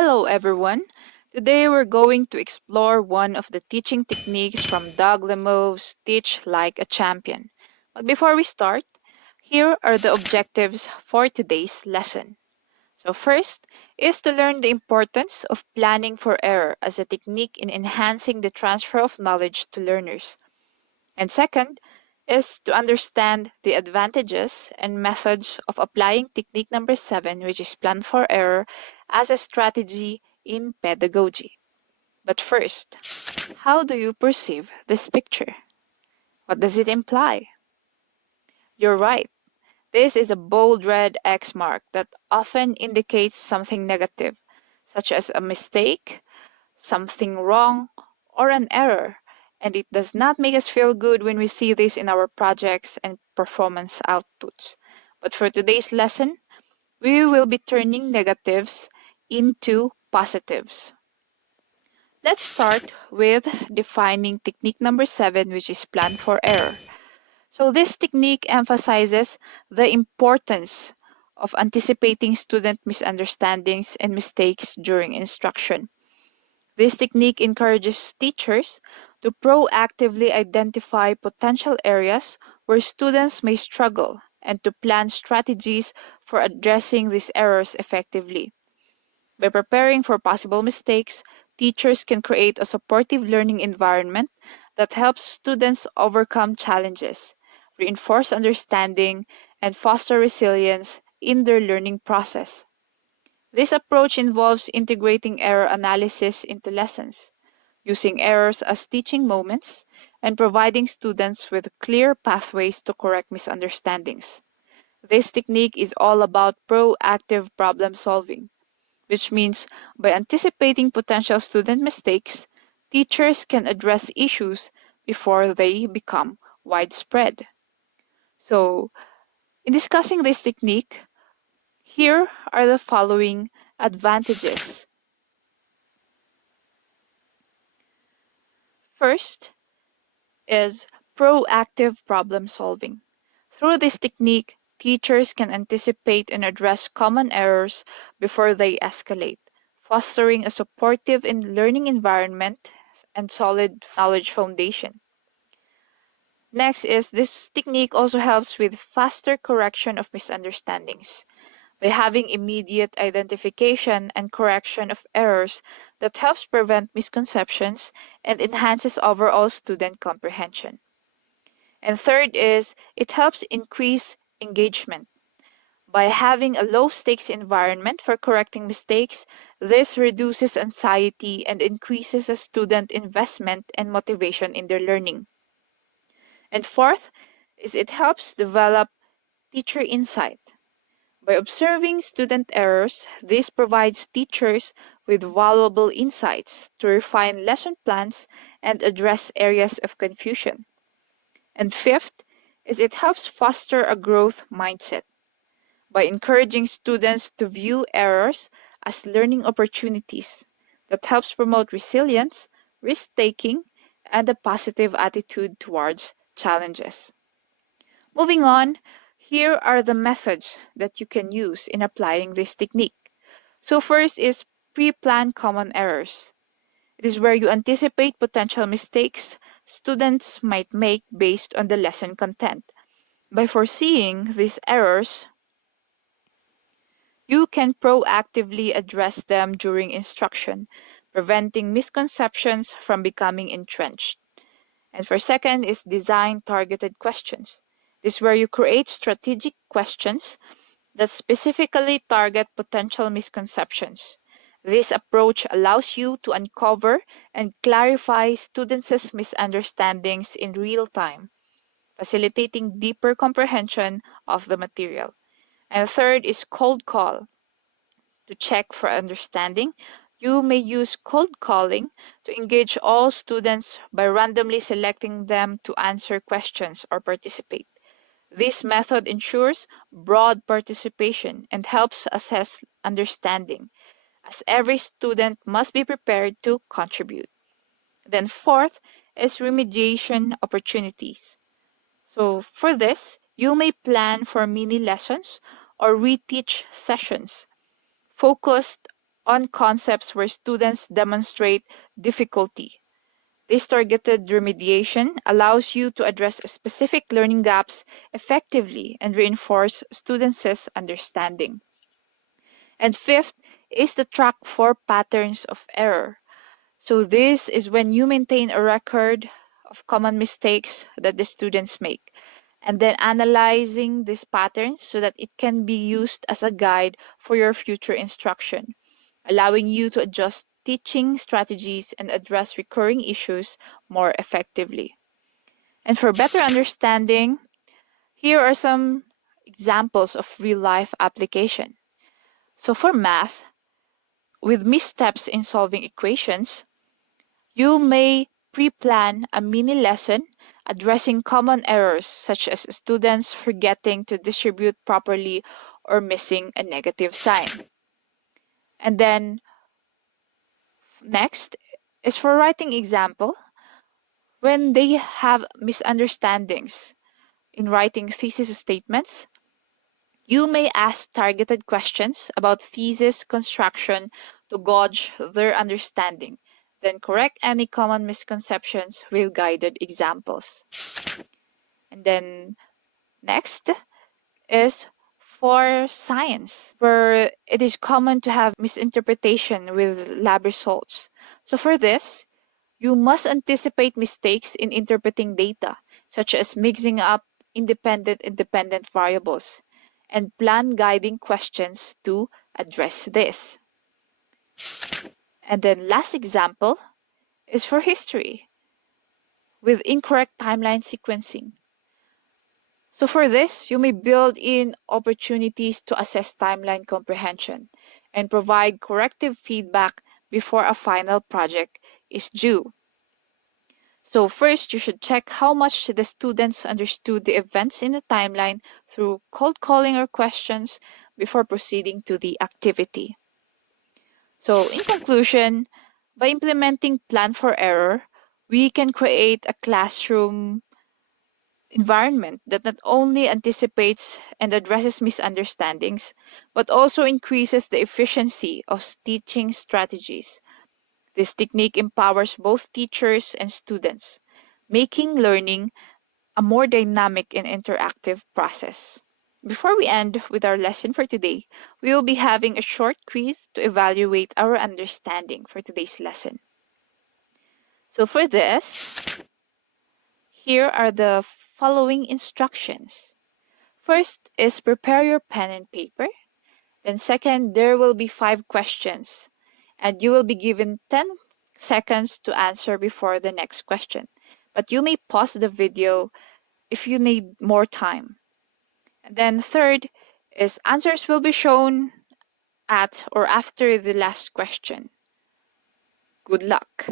Hello, everyone. Today we're going to explore one of the teaching techniques from Doug Lemove's Teach Like a Champion. But before we start, here are the objectives for today's lesson. So, first is to learn the importance of planning for error as a technique in enhancing the transfer of knowledge to learners. And second is to understand the advantages and methods of applying technique number 7, which is plan for error, as a strategy in pedagogy. But first, how do you perceive this picture? What does it imply? You're right. This is a bold red X mark that often indicates something negative, such as a mistake, something wrong, or an error, and it does not make us feel good when we see this in our projects and performance outputs. But for today's lesson, we will be turning negatives into positives. Let's start with defining technique number 7, which is plan for error. So, this technique emphasizes the importance of anticipating student misunderstandings and mistakes during instruction. This technique encourages teachers to proactively identify potential areas where students may struggle and to plan strategies for addressing these errors effectively. By preparing for possible mistakes, teachers can create a supportive learning environment that helps students overcome challenges, reinforce understanding, and foster resilience in their learning process. This approach involves integrating error analysis into lessons, using errors as teaching moments, and providing students with clear pathways to correct misunderstandings. This technique is all about proactive problem solving, which means by anticipating potential student mistakes, teachers can address issues before they become widespread. So, in discussing this technique, here are the following advantages. First is proactive problem solving. Through this technique, teachers can anticipate and address common errors before they escalate, fostering a supportive and learning environment and solid knowledge foundation. Next is this technique also helps with faster correction of misunderstandings. By having immediate identification and correction of errors that helps prevent misconceptions and enhances overall student comprehension. And third is it helps increase engagement. By having a low stakes environment for correcting mistakes, this reduces anxiety and increases a student investment and motivation in their learning. And fourth is it helps develop teacher insight. By observing student errors, this provides teachers with valuable insights to refine lesson plans and address areas of confusion. And fifth is it helps foster a growth mindset by encouraging students to view errors as learning opportunities that helps promote resilience, risk-taking, and a positive attitude towards challenges. Moving on, here are the methods that you can use in applying this technique. So first is pre-plan common errors. It is where you anticipate potential mistakes students might make based on the lesson content. By foreseeing these errors, you can proactively address them during instruction, preventing misconceptions from becoming entrenched. And for second is design targeted questions. This is where you create strategic questions that specifically target potential misconceptions. This approach allows you to uncover and clarify students' misunderstandings in real time, facilitating deeper comprehension of the material. And third is cold call. To check for understanding, you may use cold calling to engage all students by randomly selecting them to answer questions or participate. This method ensures broad participation and helps assess understanding, as every student must be prepared to contribute. Then, fourth is remediation opportunities. So, for this, you may plan for mini lessons or reteach sessions focused on concepts where students demonstrate difficulty. This targeted remediation allows you to address specific learning gaps effectively and reinforce students' understanding. And fifth is to track for patterns of error. So this is when you maintain a record of common mistakes that the students make and then analyzing these patterns so that it can be used as a guide for your future instruction, allowing you to adjust teaching strategies and address recurring issues more effectively. And for better understanding, here are some examples of real life application. So for math, with missteps in solving equations, you may pre-plan a mini lesson addressing common errors such as students forgetting to distribute properly or missing a negative sign. And then next is for writing example when they have misunderstandings in writing thesis statements. You may ask targeted questions about thesis construction to gauge their understanding, then correct any common misconceptions with guided examples. And then next is for science, where it is common to have misinterpretation with lab results. So for this, you must anticipate mistakes in interpreting data, such as mixing up independent variables, and plan guiding questions to address this. And then last example is for history, with incorrect timeline sequencing. So for this, you may build in opportunities to assess timeline comprehension and provide corrective feedback before a final project is due. So first, you should check how much the students understood the events in the timeline through cold calling or questions before proceeding to the activity. So in conclusion, by implementing plan for error, we can create a classroom environment that not only anticipates and addresses misunderstandings, but also increases the efficiency of teaching strategies. This technique empowers both teachers and students, making learning a more dynamic and interactive process. Before we end with our lesson for today, we will be having a short quiz to evaluate our understanding for today's lesson. So for this, here are the following instructions. First is prepare your pen and paper. Then second, there will be 5 questions and you will be given 10 seconds to answer before the next question. But you may pause the video if you need more time. And then third is answers will be shown at or after the last question. Good luck.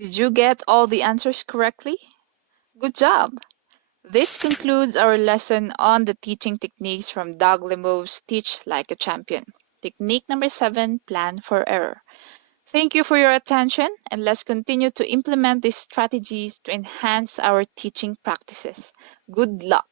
Did you get all the answers correctly? Good job! This concludes our lesson on the teaching techniques from Doug Lemove's Teach Like a Champion. Technique number 7, Plan for Error. Thank you for your attention, and let's continue to implement these strategies to enhance our teaching practices. Good luck.